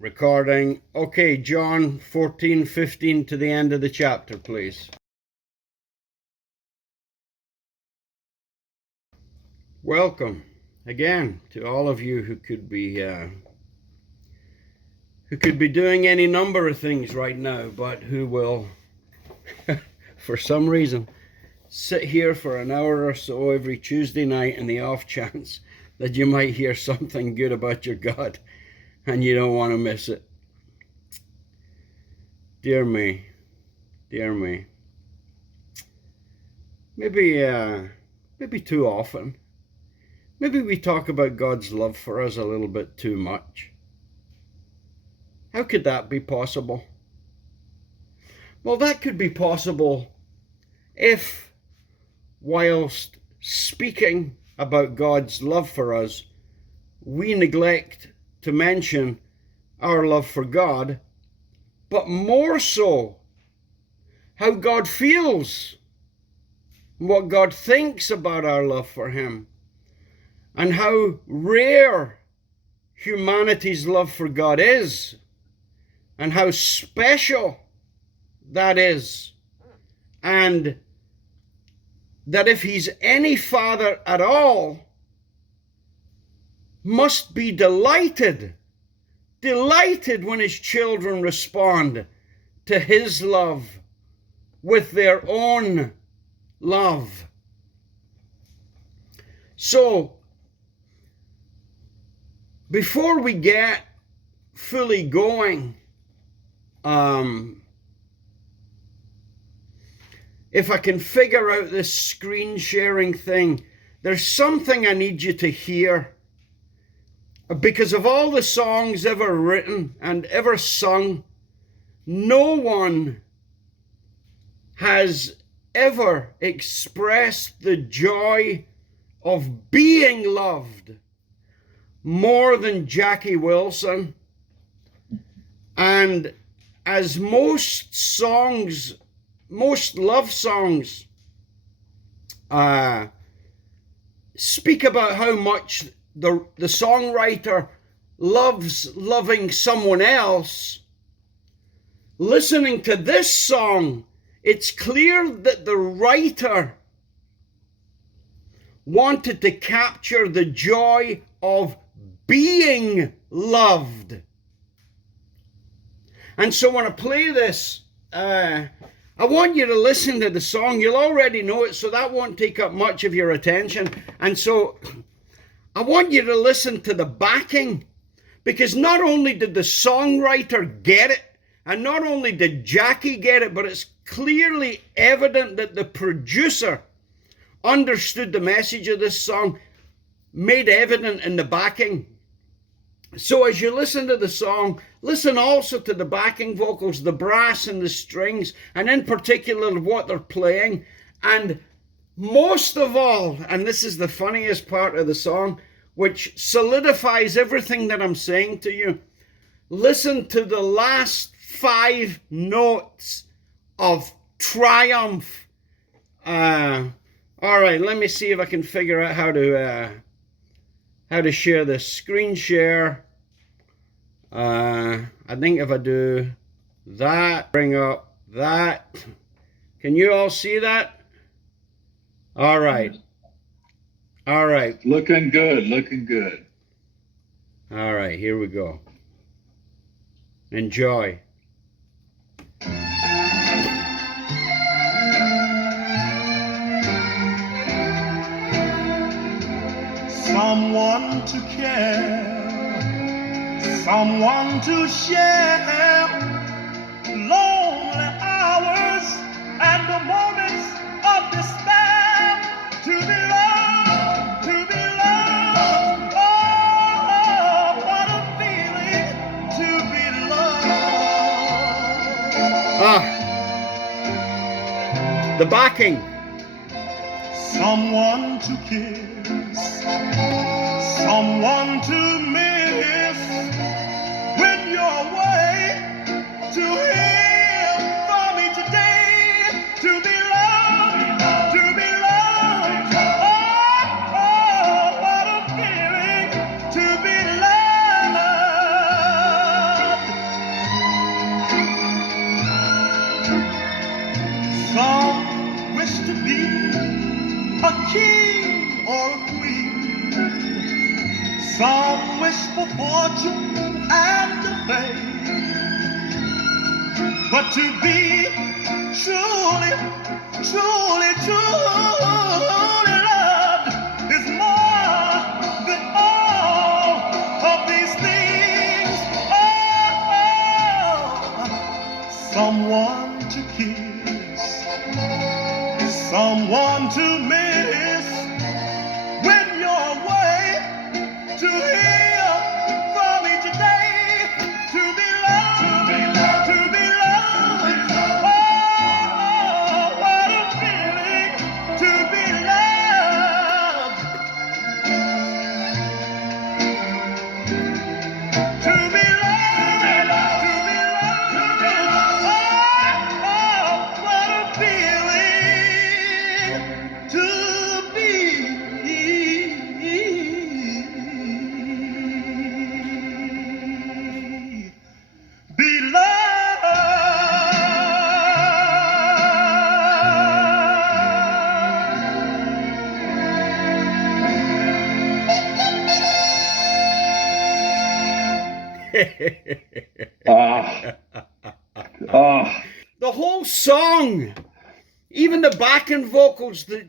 Recording. Okay, John 14:15 to the end of the chapter, please. Welcome again to all of you who could be doing any number of things right now, but who will, for some reason, sit here for an hour or so every Tuesday night in the off chance that you might hear something good about your God and you don't want to miss it. Dear me, dear me. Maybe too often. Maybe we talk about God's love for us a little bit too much. How could that be possible? Well, that could be possible if, whilst speaking about God's love for us, we neglect to mention our love for God, but more so how God feels, what God thinks about our love for Him, and how rare humanity's love for God is, and how special that is, and that if He's any Father at all, must be delighted when His children respond to His love with their own love. So, before we get fully going, if I can figure out this screen sharing thing, there's something I need you to hear. Because of all the songs ever written and ever sung, no one has ever expressed the joy of being loved more than Jackie Wilson. And as most love songs speak about how much the songwriter loves loving someone else, listening to this song, it's clear that the writer wanted to capture the joy of being loved. And so when I play this, I want you to listen to the song. You'll already know it, so that won't take up much of your attention. And so I want you to listen to the backing, because not only did the songwriter get it, and not only did Jackie get it, but it's clearly evident that the producer understood the message of this song, made evident in the backing. So as you listen to the song, listen also to the backing vocals, the brass and the strings, and in particular what they're playing. And most of all, and this is the funniest part of the song, which solidifies everything that I'm saying to you, listen to the last 5 notes of triumph. All right, let me see if I can figure out how to share this. Screen share. I think if I do that, bring up that. Can you all see that? All right. All right. Looking good, looking good. All right, here we go. Enjoy. Someone to care, someone to share, lonely hours and the moments of despair, to be loved, oh, what a feeling to be loved. The backing. Someone to kiss, someone to miss, when you're away, to hear from me today, to be loved, oh, what a feeling to be loved. Some wish for fortune and fame, but to be truly, truly, truly loved is more than all of these things. Oh, someone to kiss, someone to miss when you're away, to hear from each day, to be loved, to be loved, to be loved. Oh, what a feeling to be loved, to be loved, to be loved. Oh, what a feeling to be Ah, ah, The whole song, even the backing vocals that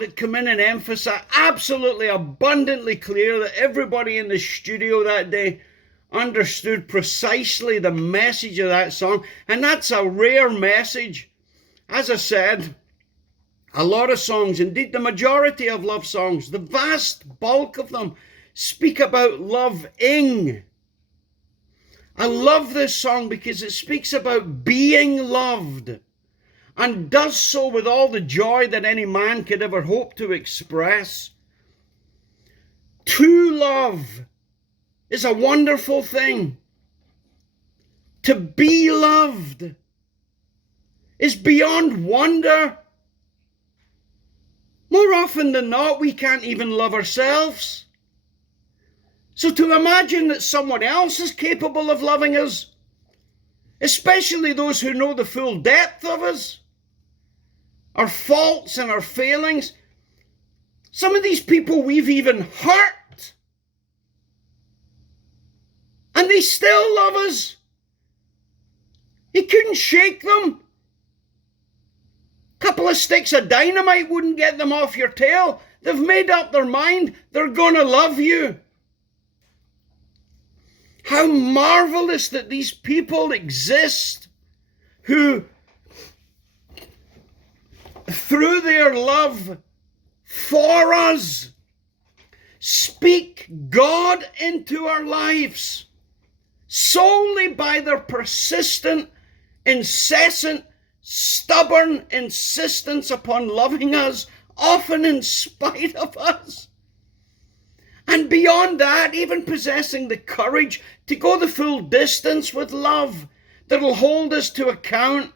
that come in and emphasize, absolutely abundantly clear that everybody in the studio that day understood precisely the message of that song. And that's a rare message. As I said, a lot of songs, indeed the majority of love songs, the vast bulk of them, speak about loving. I love this song because it speaks about being loved, and does so with all the joy that any man could ever hope to express. To love is a wonderful thing. To be loved is beyond wonder. More often than not, we can't even love ourselves. So to imagine that someone else is capable of loving us, especially those who know the full depth of us, our faults and our failings, some of these people we've even hurt, and they still love us. You couldn't shake them. A couple of sticks of dynamite wouldn't get them off your tail. They've made up their mind. They're going to love you. How marvelous that these people exist who, through their love for us, speak God into our lives solely by their persistent, incessant, stubborn insistence upon loving us, often in spite of us. And beyond that, even possessing the courage to go the full distance with love that'll hold us to account,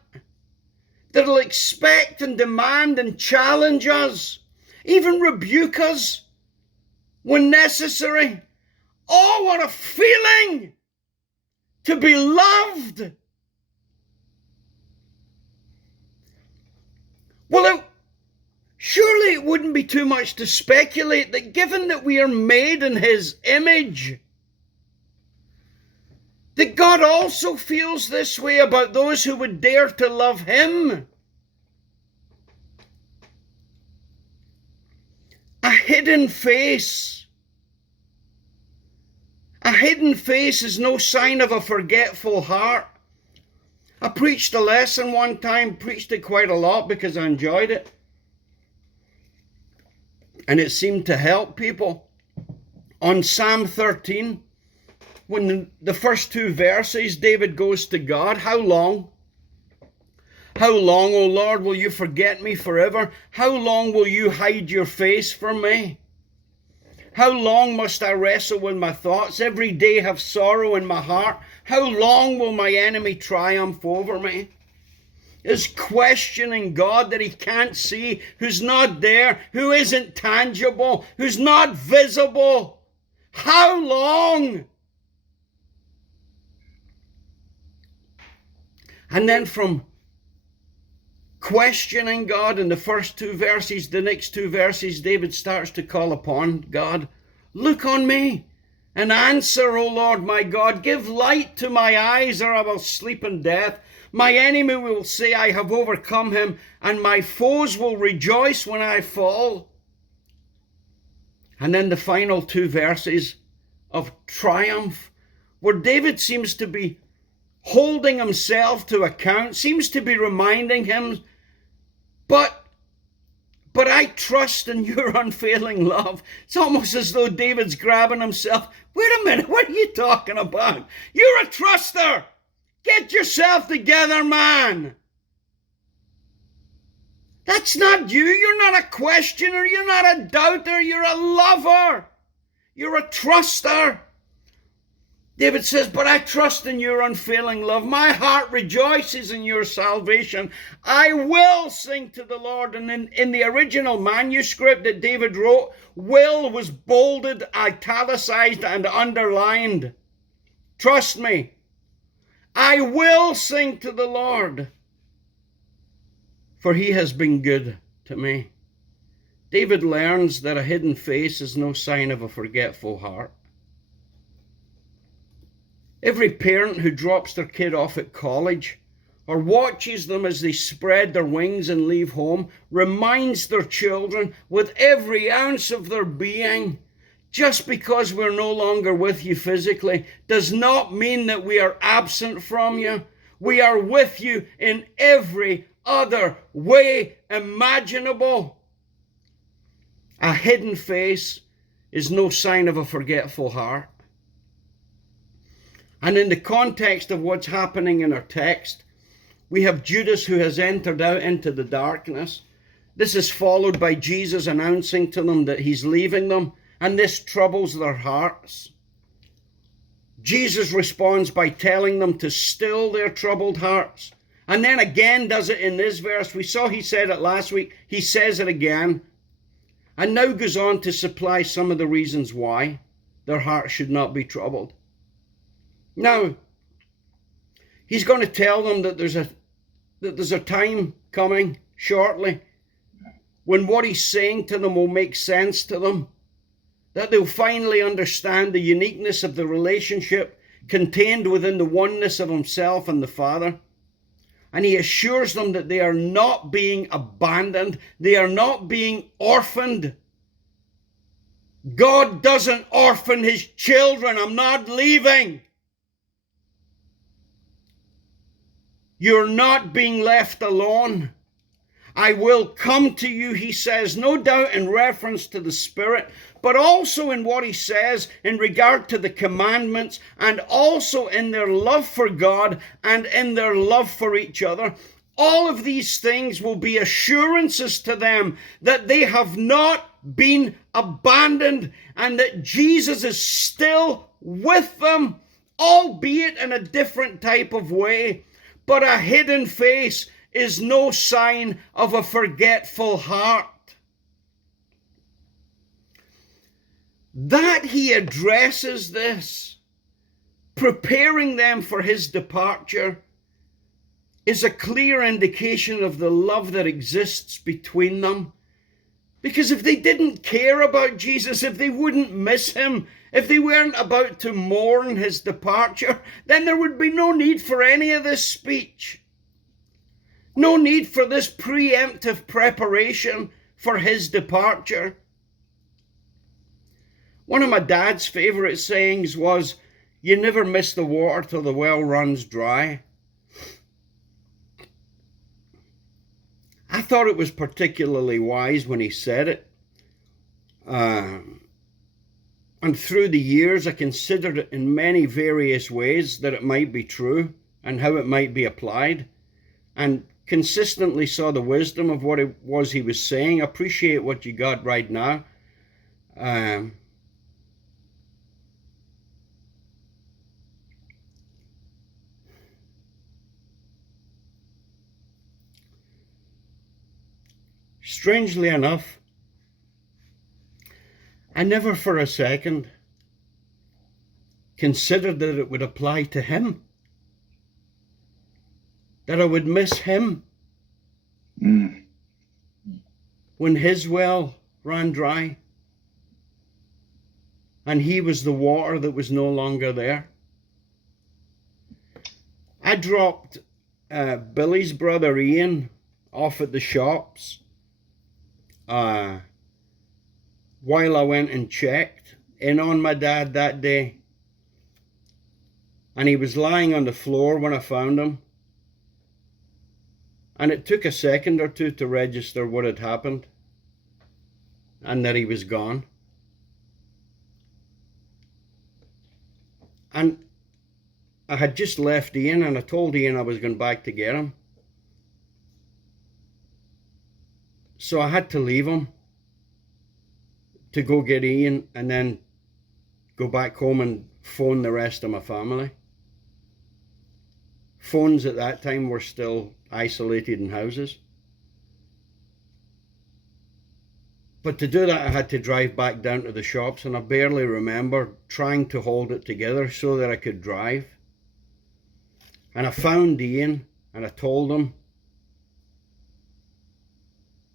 that'll expect and demand and challenge us, even rebuke us when necessary. Oh, what a feeling to be loved. Well, surely it wouldn't be too much to speculate that given that we are made in His image, that God also feels this way about those who would dare to love Him. A hidden face. A hidden face is no sign of a forgetful heart. I preached a lesson one time, preached it quite a lot because I enjoyed it. And it seemed to help people. On Psalm 13, when the first two verses, David goes to God, How long? How long, O Lord, will you forget me forever? How long will you hide your face from me? How long must I wrestle with my thoughts, every day have sorrow in my heart? How long will my enemy triumph over me? Is questioning God that he can't see, who's not there, who isn't tangible, who's not visible. How long? And then from questioning God in the first two verses, the next two verses, David starts to call upon God. Look on me. And answer, O Lord my God. Give light to my eyes, or I will sleep in death. My enemy will say, I have overcome him, and my foes will rejoice when I fall. And then the final two verses of triumph, where David seems to be holding himself to account, seems to be reminding him, but I trust in your unfailing love. It's almost as though David's grabbing himself. Wait a minute, what are you talking about? You're a truster. Get yourself together, man. That's not you. You're not a questioner. You're not a doubter. You're a lover. You're a truster. David says, but I trust in your unfailing love. My heart rejoices in your salvation. I will sing to the Lord. And in the original manuscript that David wrote, will was bolded, italicized, and underlined. Trust me. I will sing to the Lord, for he has been good to me. David learns that a hidden face is no sign of a forgetful heart. Every parent who drops their kid off at college or watches them as they spread their wings and leave home reminds their children with every ounce of their being, just because we're no longer with you physically does not mean that we are absent from you. We are with you in every other way imaginable. A hidden face is no sign of a forgetful heart. And in the context of what's happening in our text, we have Judas who has entered out into the darkness. This is followed by Jesus announcing to them that he's leaving them, and this troubles their hearts. Jesus responds by telling them to still their troubled hearts. And then again does it in this verse. We saw he said it last week. He says it again. And now goes on to supply some of the reasons why their hearts should not be troubled. Now, he's going to tell them that there's a time coming shortly when what he's saying to them will make sense to them, that they'll finally understand the uniqueness of the relationship contained within the oneness of himself and the Father. And he assures them that they are not being abandoned, they are not being orphaned. God doesn't orphan his children. I'm not leaving. You're not being left alone. I will come to you, he says, no doubt in reference to the Spirit, but also in what he says in regard to the commandments, and also in their love for God and in their love for each other. All of these things will be assurances to them that they have not been abandoned and that Jesus is still with them, albeit in a different type of way. But a hidden face is no sign of a forgetful heart. That he addresses this, preparing them for his departure, is a clear indication of the love that exists between them. Because if they didn't care about Jesus, if they wouldn't miss him, if they weren't about to mourn his departure, then there would be no need for any of this speech. No need for this preemptive preparation for his departure. One of my dad's favorite sayings was, you never miss the water till the well runs dry. I thought it was particularly wise when he said it. And through the years, I considered it in many various ways that it might be true and how it might be applied, and consistently saw the wisdom of what it was he was saying. I appreciate what you got right now. Strangely enough, I never for a second considered that it would apply to him, that I would miss him when his well ran dry. and he was the water that was no longer there. I dropped Billy's brother Ian off at the shops while I went and checked in on my dad that day, and he was lying on the floor when I found him, and it took a second or two to register what had happened and that he was gone. And I had just left Ian, and I told Ian I was going back to get him. So I had to leave him to go get Ian and then go back home and phone the rest of my family. Phones at that time were still isolated in houses. But to do that, I had to drive back down to the shops, and I barely remember trying to hold it together so that I could drive. And I found Ian, and I told him.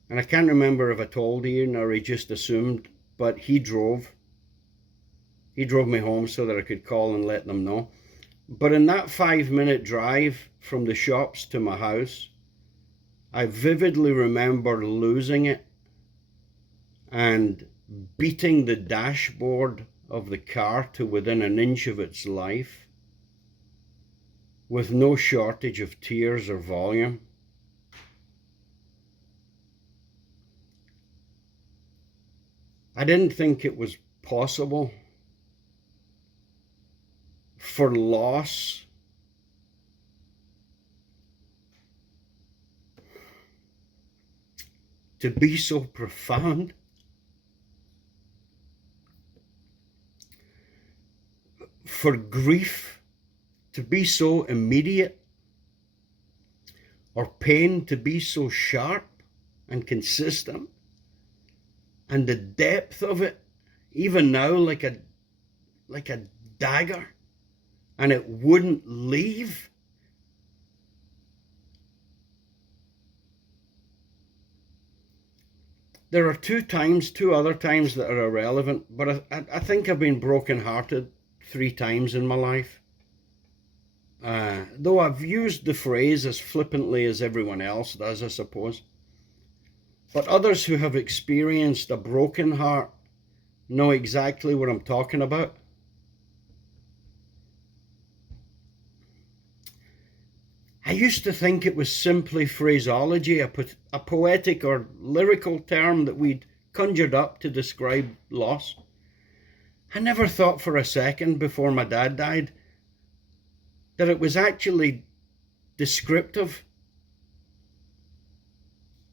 And I can't remember if I told Ian or he just assumed, but he drove. He drove me home so that I could call and let them know. But in that 5-minute drive from the shops to my house, I vividly remember losing it and beating the dashboard of the car to within an inch of its life, with no shortage of tears or volume. I didn't think it was possible for loss to be so profound. For grief to be so immediate, or pain to be so sharp and consistent, and the depth of it, even now, like a dagger, and it wouldn't leave. There are two other times that are irrelevant, but I think I've been brokenhearted 3 times in my life. Though I've used the phrase as flippantly as everyone else does, I suppose. But others who have experienced a broken heart know exactly what I'm talking about. I used to think it was simply phraseology, a poetic or lyrical term that we'd conjured up to describe loss. I never thought for a second before my dad died that it was actually descriptive,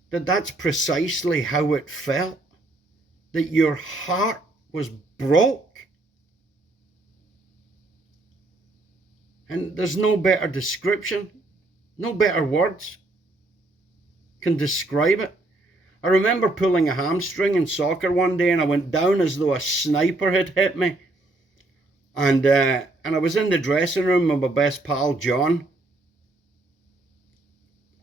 that that's precisely how it felt, that your heart was broke. And there's no better description, no better words can describe it. I remember pulling a hamstring in soccer one day, and I went down as though a sniper had hit me. And I was in the dressing room with my best pal, John.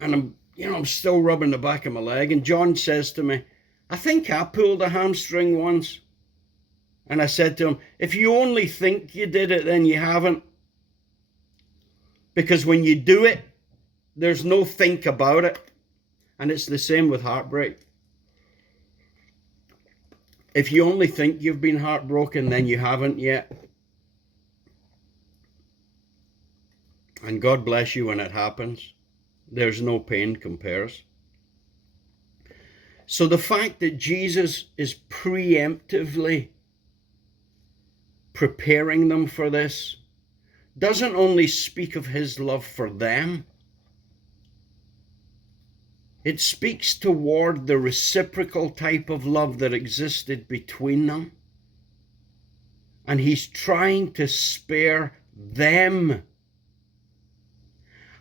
And I'm still rubbing the back of my leg. And John says to me, "I think I pulled a hamstring once." And I said to him, "If you only think you did it, then you haven't. Because when you do it, there's no think about it." And it's the same with heartbreak. If you only think you've been heartbroken, then you haven't yet. And God bless you when it happens. There's no pain compares. So the fact that Jesus is preemptively preparing them for this doesn't only speak of his love for them, it speaks toward the reciprocal type of love that existed between them. And he's trying to spare them.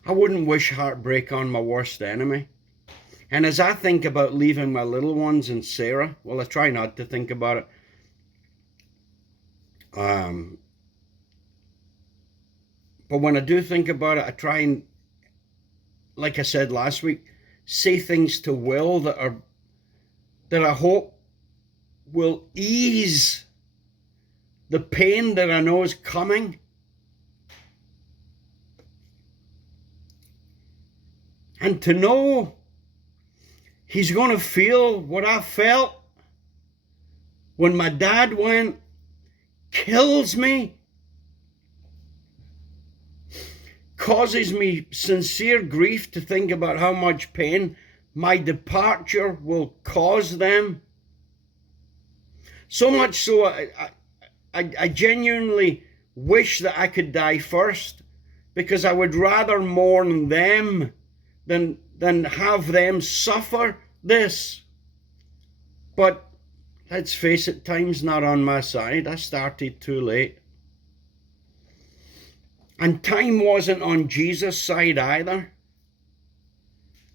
I wouldn't wish heartbreak on my worst enemy. And as I think about leaving my little ones and Sarah, well, I try not to think about it. But when I do think about it, I try and, like I said last week, say things to Will that I hope will ease the pain that I know is coming. And to know he's going to feel what I felt when my dad went, kills me, causes me sincere grief to think about how much pain my departure will cause them. So much so, I genuinely wish that I could die first, because I would rather mourn them than have them suffer this. But let's face it, time's not on my side. I started too late. And time wasn't on Jesus' side either.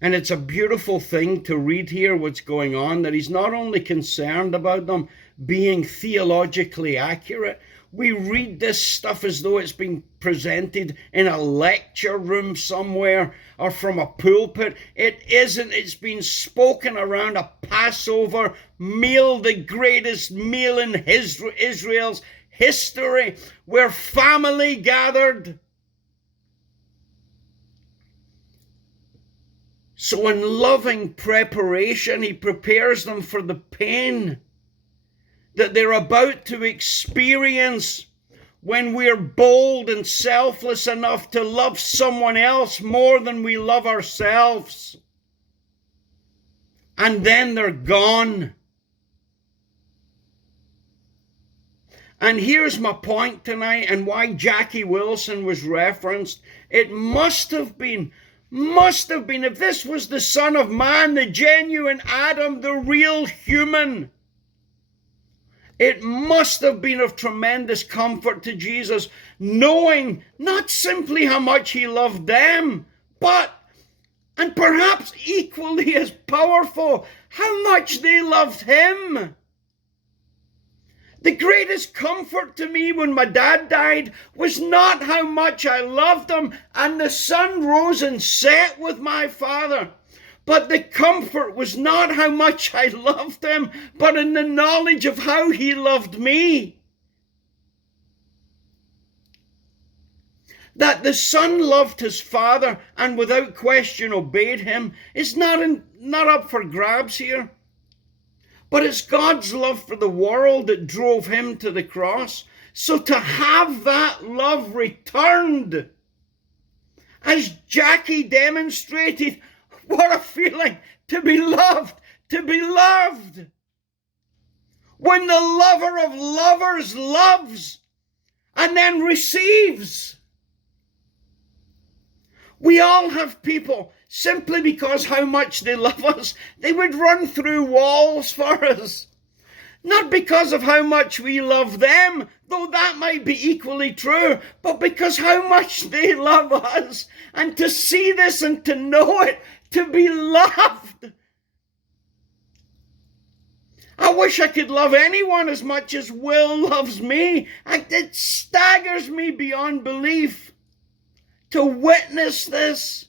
And it's a beautiful thing to read here what's going on, that he's not only concerned about them being theologically accurate. We read this stuff as though it's been presented in a lecture room somewhere or from a pulpit. It isn't. It's been spoken around a Passover meal, the greatest meal in Israel's history, where family gathered. So in loving preparation, he prepares them for the pain that they're about to experience when we're bold and selfless enough to love someone else more than we love ourselves. And then they're gone. And here's my point tonight, and why Jackie Wilson was referenced. It must have been, if this was the Son of Man, the genuine Adam, the real human, it must have been of tremendous comfort to Jesus, knowing not simply how much he loved them, but, and perhaps equally as powerful, how much they loved him. The greatest comfort to me when my dad died was not how much I loved him and the sun rose and set with my father. But the comfort was not how much I loved him, but in the knowledge of how he loved me. That the son loved his father and without question obeyed him is not up for grabs here. But it's God's love for the world that drove him to the cross. So to have that love returned, as Jackie demonstrated, what a feeling to be loved, to be loved. When the lover of lovers loves and then receives. We all have people, simply because how much they love us, they would run through walls for us. Not because of how much we love them, though that might be equally true, but because how much they love us. And to see this and to know it, to be loved. I wish I could love anyone as much as Will loves me. It staggers me beyond belief to witness this.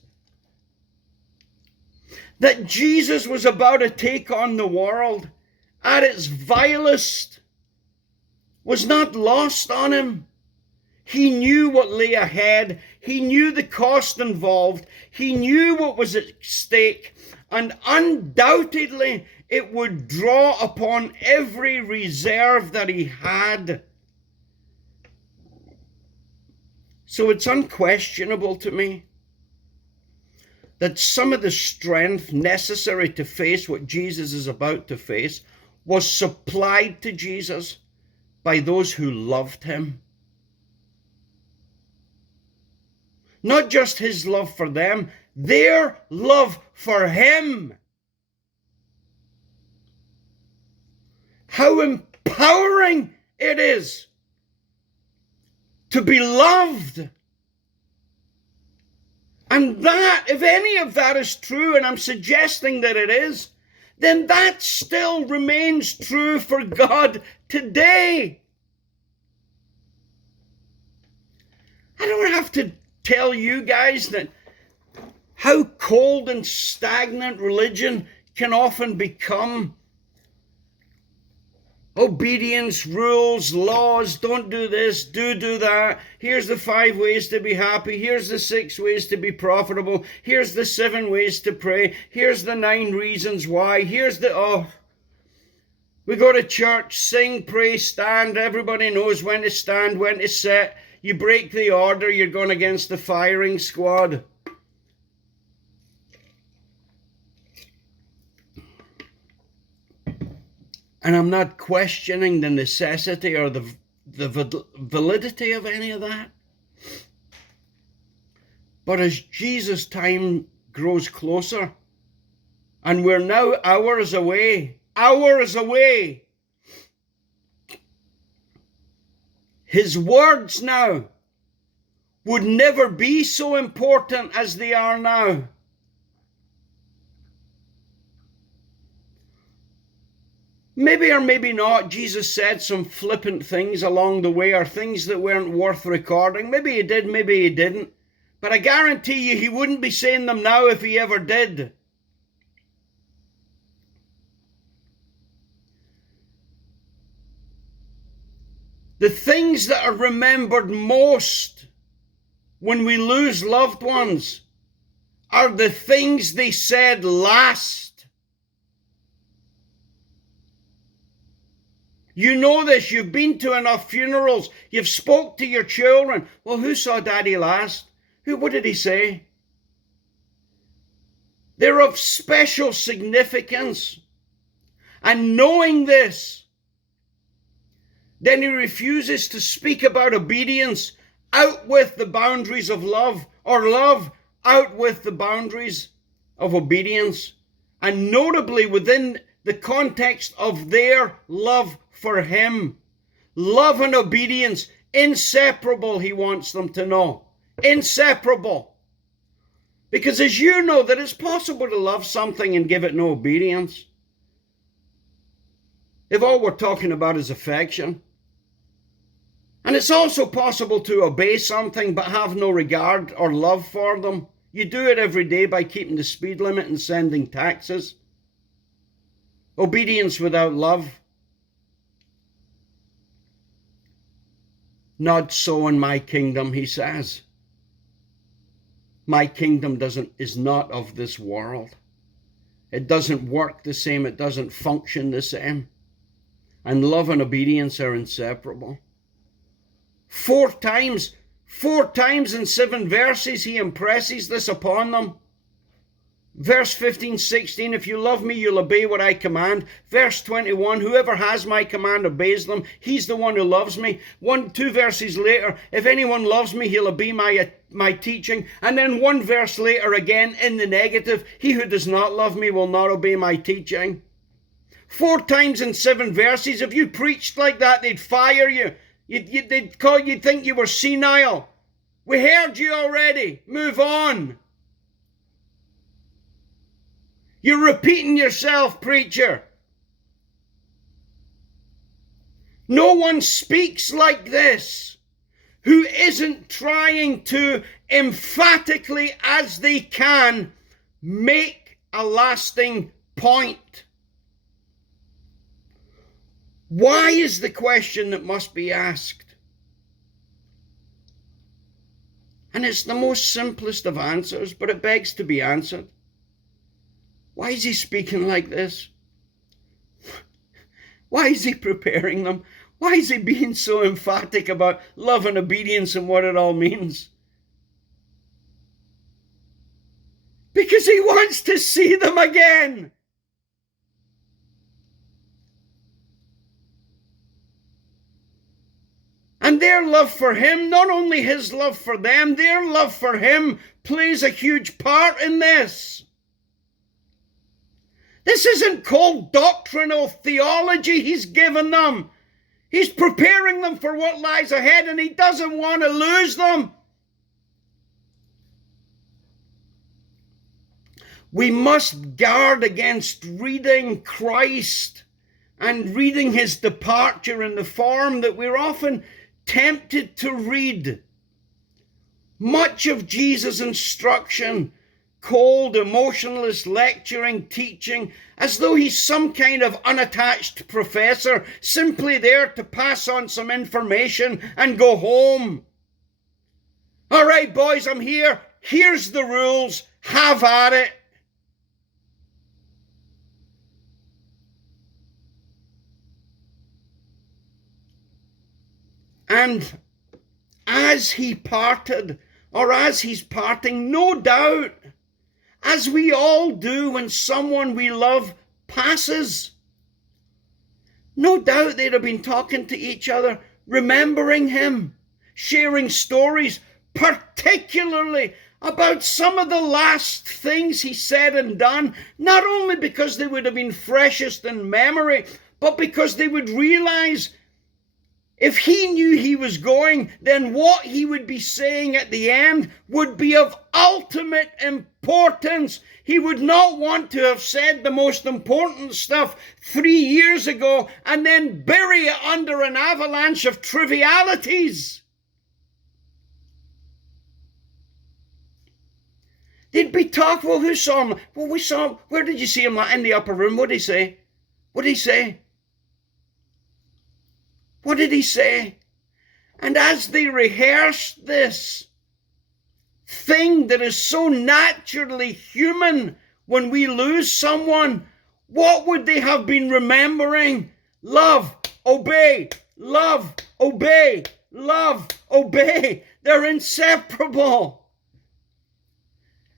That Jesus was about to take on the world at its vilest was not lost on him. He knew what lay ahead. He knew the cost involved. He knew what was at stake. And undoubtedly, it would draw upon every reserve that he had. So it's unquestionable to me that some of the strength necessary to face what Jesus is about to face was supplied to Jesus by those who loved him. Not just his love for them, their love for him. How empowering it is to be loved. And that, if any of that is true, and I'm suggesting that it is, then that still remains true for God today. I don't have to tell you guys that how cold and stagnant religion can often become Obedience, rules, laws, don't do this, do that. Here's the 5 ways to be happy. Here's the 6 ways to be profitable. Here's the 7 ways to pray. Here's the 9 reasons why. Here's the, we go to church, sing, pray, stand. Everybody knows when to stand, when to sit. You break the order, you're going against the firing squad. And I'm not questioning the necessity or the validity of any of that. But as Jesus' time grows closer, and we're now hours away, his words now would never be so important as they are now. Maybe or maybe not, Jesus said some flippant things along the way, or things that weren't worth recording. Maybe he did, maybe he didn't. But I guarantee you he wouldn't be saying them now if he ever did. The things that are remembered most when we lose loved ones are the things they said last. You know this, you've been to enough funerals, you've spoke to your children. Well, who saw Daddy last? What did he say? They're of special significance. And knowing this, then he refuses to speak about obedience out with the boundaries of love, or love out with the boundaries of obedience. And notably within the context of their love for him. Love and obedience, inseparable, he wants them to know. Inseparable. Because as you know, that it's possible to love something and give it no obedience. If all we're talking about is affection. And it's also possible to obey something but have no regard or love for them. You do it every day by keeping the speed limit and sending taxes. Obedience without love. Not so in my kingdom, he says. My kingdom is not of this world. It doesn't work the same. It doesn't function the same. And love and obedience are inseparable. 4 times in 7 verses, he impresses this upon them. Verse 15, 16, if you love me, you'll obey what I command. Verse 21, whoever has my command obeys them. He's the one who loves me. 2 verses later, if anyone loves me, he'll obey my teaching. And then 1 verse later again in the negative, he who does not love me will not obey my teaching. 4 times in 7 verses, if you preached like that, they'd fire you. You'd think you were senile. We heard you already. Move on. You're repeating yourself, preacher. No one speaks like this who isn't trying to emphatically, as they can, make a lasting point. Why is the question that must be asked? And it's the most simplest of answers, but it begs to be answered. Why is he speaking like this? Why is he preparing them? Why is he being so emphatic about love and obedience and what it all means? Because he wants to see them again. And their love for him, not only his love for them, their love for him plays a huge part in this. This isn't called doctrinal theology he's given them. He's preparing them for what lies ahead, and he doesn't want to lose them. We must guard against reading Christ and reading his departure in the form that we're often tempted to read. Much of Jesus' instruction cold, emotionless lecturing, teaching, as though he's some kind of unattached professor, simply there to pass on some information and go home. All right, boys, I'm here. Here's the rules. Have at it. And as he parted, or as he's parting, no doubt, as we all do when someone we love passes, no doubt they'd have been talking to each other, remembering him, sharing stories, particularly about some of the last things he said and done, not only because they would have been freshest in memory, but because they would realize if he knew he was going, then what he would be saying at the end would be of ultimate importance. He would not want to have said the most important stuff 3 years ago and then bury it under an avalanche of trivialities. They'd be talk, well, who saw him? Well, we saw him. Where did you see him? In the upper room. What did he say? What did he say? What did he say? And as they rehearsed this thing that is so naturally human when we lose someone, what would they have been remembering? Love, obey, love, obey, love, obey. They're inseparable.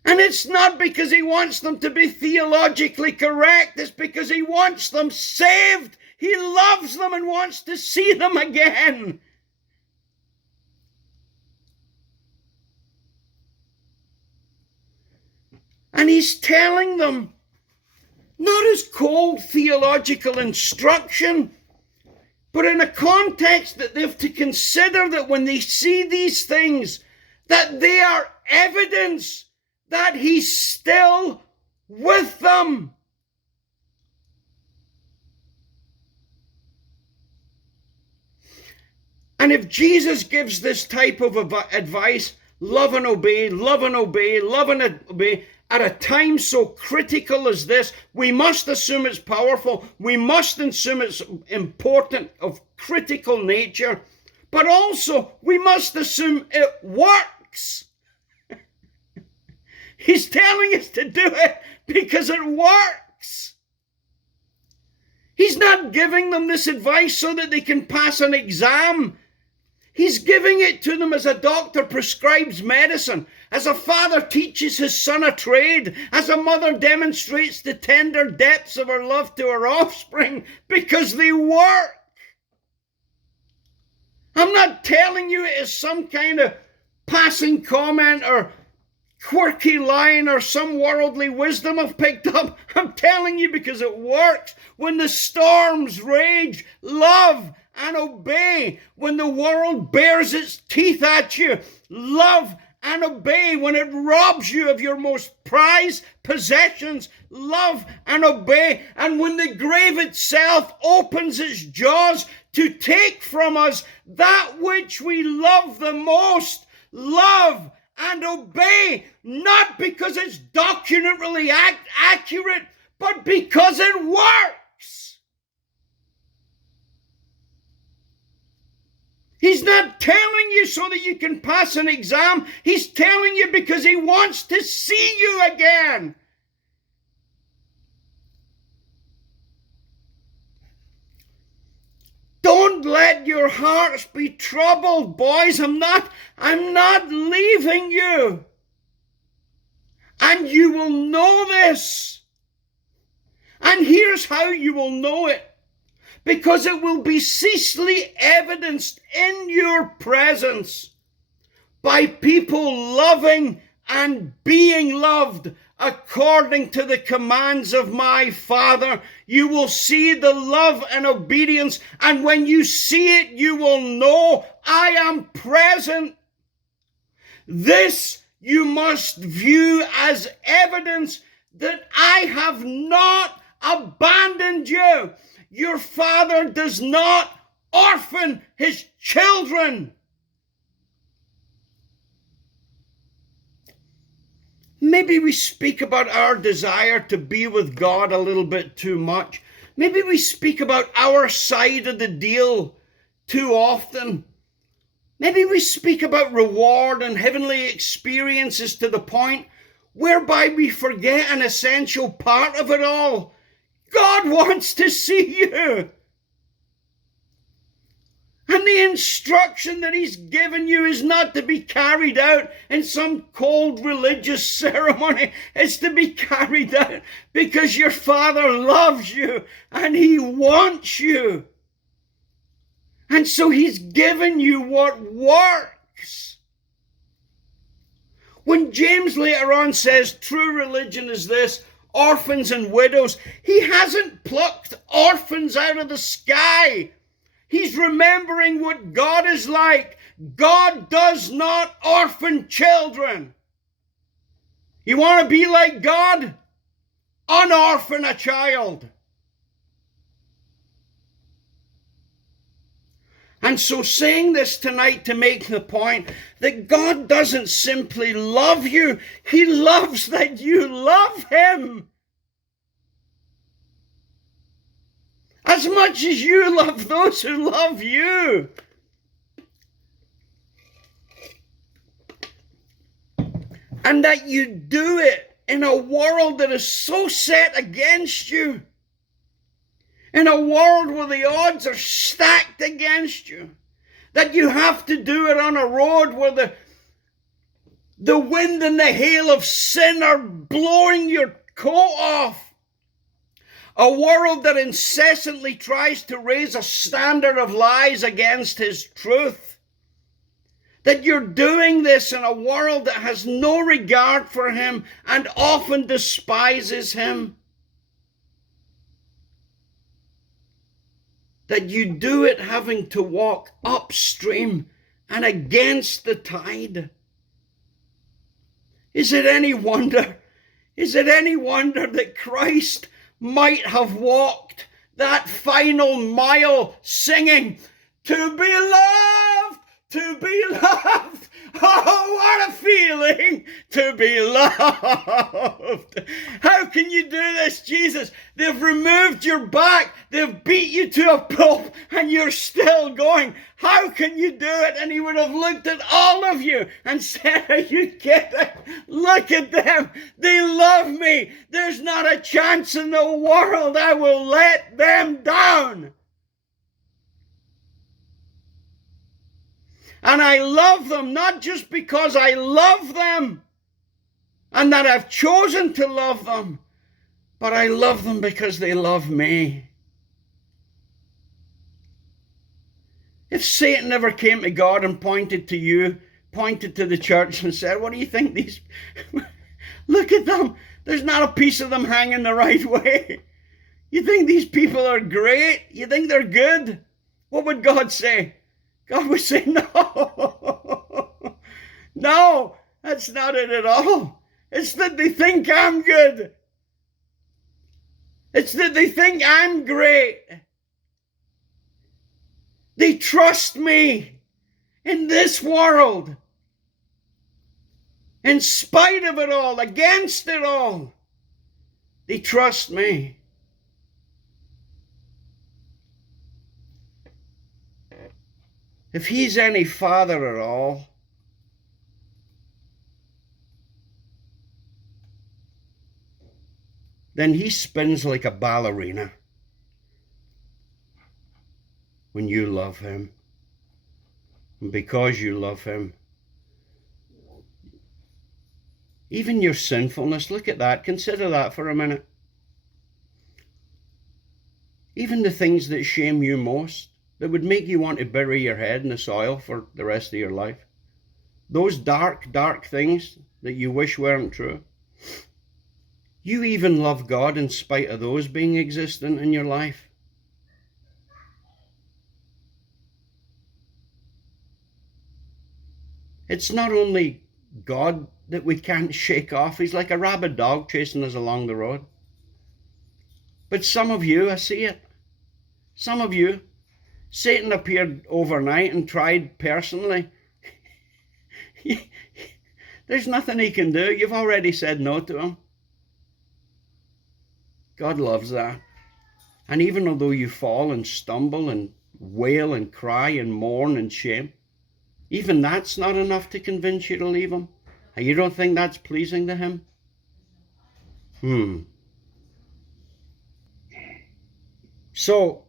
And it's not because he wants them to be theologically correct. It's because he wants them saved. He loves them and wants to see them again. And he's telling them, not as cold theological instruction, but in a context that they have to consider that when they see these things, that they are evidence that he's still with them. And if Jesus gives this type of advice, love and obey, love and obey, love and obey, at a time so critical as this, we must assume it's powerful. We must assume it's important, of critical nature. But also, we must assume it works. He's telling us to do it because it works. He's not giving them this advice so that they can pass an exam. He's giving it to them as a doctor prescribes medicine, as a father teaches his son a trade, as a mother demonstrates the tender depths of her love to her offspring, because they work. I'm not telling you it is some kind of passing comment or quirky line or some worldly wisdom I've picked up. I'm telling you because it works. When the storms rage, love and obey. When the world bares its teeth at you, love and obey. When it robs you of your most prized possessions, love and obey. And when the grave itself opens its jaws to take from us that which we love the most, love and obey, not because it's documentally accurate, but because it works. He's not telling you so that you can pass an exam. He's telling you because he wants to see you again. Don't let your hearts be troubled, boys. I'm not leaving you. And you will know this. And here's how you will know it. Because it will be ceaselessly evidenced in your presence by people loving and being loved according to the commands of my Father. You will see the love and obedience, and when you see it, you will know I am present. This you must view as evidence that I have not abandoned you. Your Father does not orphan his children. Maybe we speak about our desire to be with God a little bit too much. Maybe we speak about our side of the deal too often. Maybe we speak about reward and heavenly experiences to the point whereby we forget an essential part of it all. God wants to see you. And the instruction that he's given you is not to be carried out in some cold religious ceremony. It's to be carried out because your Father loves you and he wants you. And so he's given you what works. When James later on says true religion is this, orphans and widows, he hasn't plucked orphans out of the sky. He's remembering what God is like. God does not orphan children. You want to be like God? Unorphan a child. And so saying this tonight to make the point that God doesn't simply love you, he loves that you love him. As much as you love those who love you. And that you do it in a world that is so set against you. In a world where the odds are stacked against you. That you have to do it on a road where the wind and the hail of sin are blowing your coat off. A world that incessantly tries to raise a standard of lies against his truth. That you're doing this in a world that has no regard for him and often despises him. That you do it having to walk upstream and against the tide. Is it any wonder? Is it any wonder that Christ might have walked that final mile singing, "To be loved, to be loved." Oh, what a feeling to be loved. How can you do this, Jesus? They've removed your back. They've beat you to a pulp and you're still going. How can you do it? And he would have looked at all of you and said, are you kidding? Look at them. They love me. There's not a chance in the world I will let them down. And I love them not just because I love them and that I've chosen to love them, but I love them because they love me. If Satan ever came to God and pointed to you, pointed to the church and said, what do you think these... Look at them. There's not a piece of them hanging the right way. You think these people are great? You think they're good? What would God say? God would say, no. No, that's not it at all. It's that they think I'm good. It's that they think I'm great. They trust me in this world. In spite of it all, against it all, they trust me. If he's any father at all, then he spins like a ballerina when you love him. And because you love him, even your sinfulness, look at that, consider that for a minute. Even the things that shame you most, that would make you want to bury your head in the soil for the rest of your life. Those dark, dark things that you wish weren't true. You even love God in spite of those being existent in your life. It's not only God that we can't shake off. He's like a rabid dog chasing us along the road. But some of you, I see it. Some of you, Satan appeared overnight and tried personally. There's nothing he can do. You've already said no to him. God loves that. And even although you fall and stumble and wail and cry and mourn and shame, even that's not enough to convince you to leave him. And you don't think that's pleasing to him? So,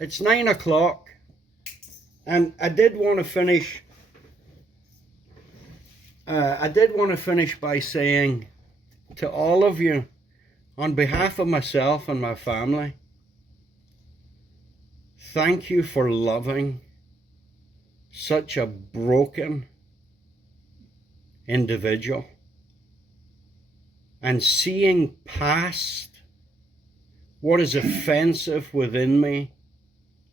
it's 9 o'clock, and I did want to finish by saying to all of you, on behalf of myself and my family, thank you for loving such a broken individual and seeing past what is offensive within me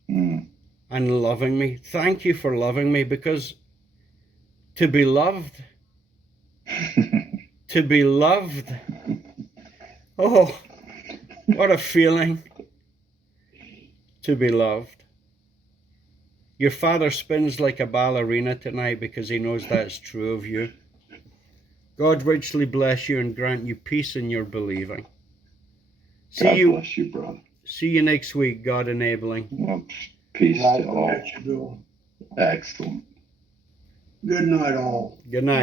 and loving me. Thank you for loving me, because to be loved, oh, what a feeling to be loved. Your father spins like a ballerina tonight because he knows that's true of you. God richly bless you and grant you peace in your believing. God bless you, brother. See you next week, God enabling. Well, peace to all. Excellent. Good night, all. Good night.